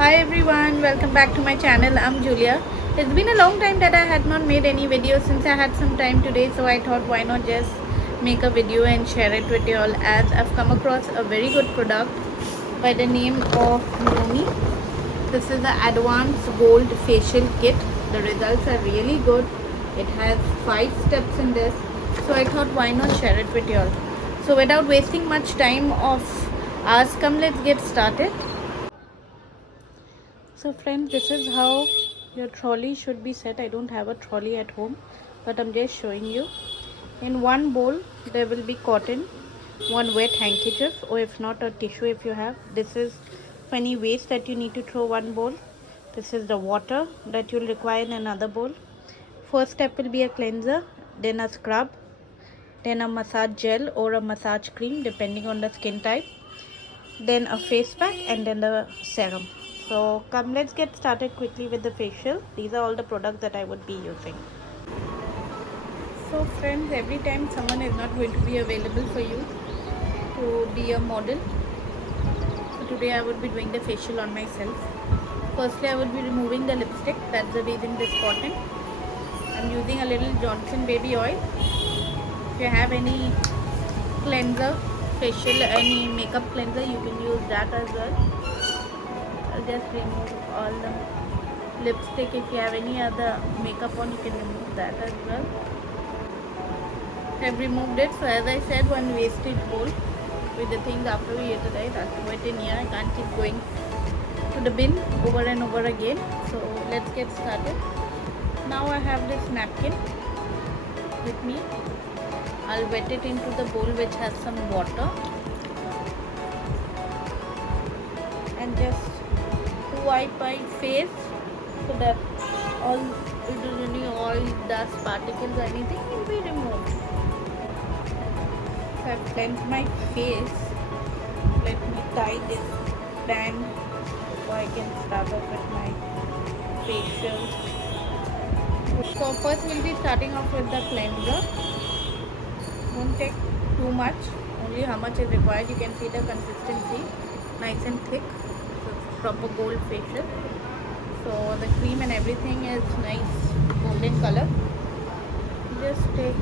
Hi everyone, welcome back to my channel. I'm Julia. It's been a long time that I had not made any videos since I had some time today, so I thought why not just make a video and share it with you all, as I've come across a very good product by the name of Noni. This is the Advanced Gold Facial Kit. The results are really good. It has 5 steps in this, so I thought why not share it with you all. So without wasting much time of ours, come let's get started. So friends, this is how your trolley should be set. I don't have a trolley at home, but I'm just showing you. In one bowl there will be cotton, one wet handkerchief, or if not, a tissue if you have. This is for any waste that you need to throw. One bowl. This is the water that you'll require in another bowl. First step will be a cleanser, then a scrub, then a massage gel or a massage cream depending on the skin type, then a face pack, and then the serum. So come, let's get started quickly with the facial. These are all the products that I would be using. So friends, every time someone is not going to be available for you to be a model, so today I would be doing the facial on myself. Firstly, I would be removing the lipstick. That's the reason this cotton. I'm using a little Johnson baby oil. If you have any cleanser, facial, any makeup cleanser, you can use that as well. I'll just remove all the lipstick. If you have any other makeup on, you can remove that as well. I've removed it. So as I said, one wastage bowl with the things after we utilize. I'll throw it in here. I can't keep going to the bin over and over again. So let's get started. Now I have this napkin with me. I'll wet it into the bowl which has some water and just wipe my face so that all any oil, dust, particles, anything will be removed. So I've cleansed my face. Let me tie this band so I can start off with my facial. So first we'll be starting off with the cleanser. Don't take too much, only how much is required. You can see the consistency, nice and thick. So it's proper gold facial. So the cream and everything is nice golden color. Just take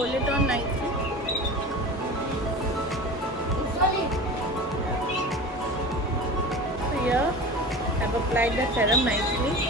roll it on nicely. So here I've applied the serum nicely.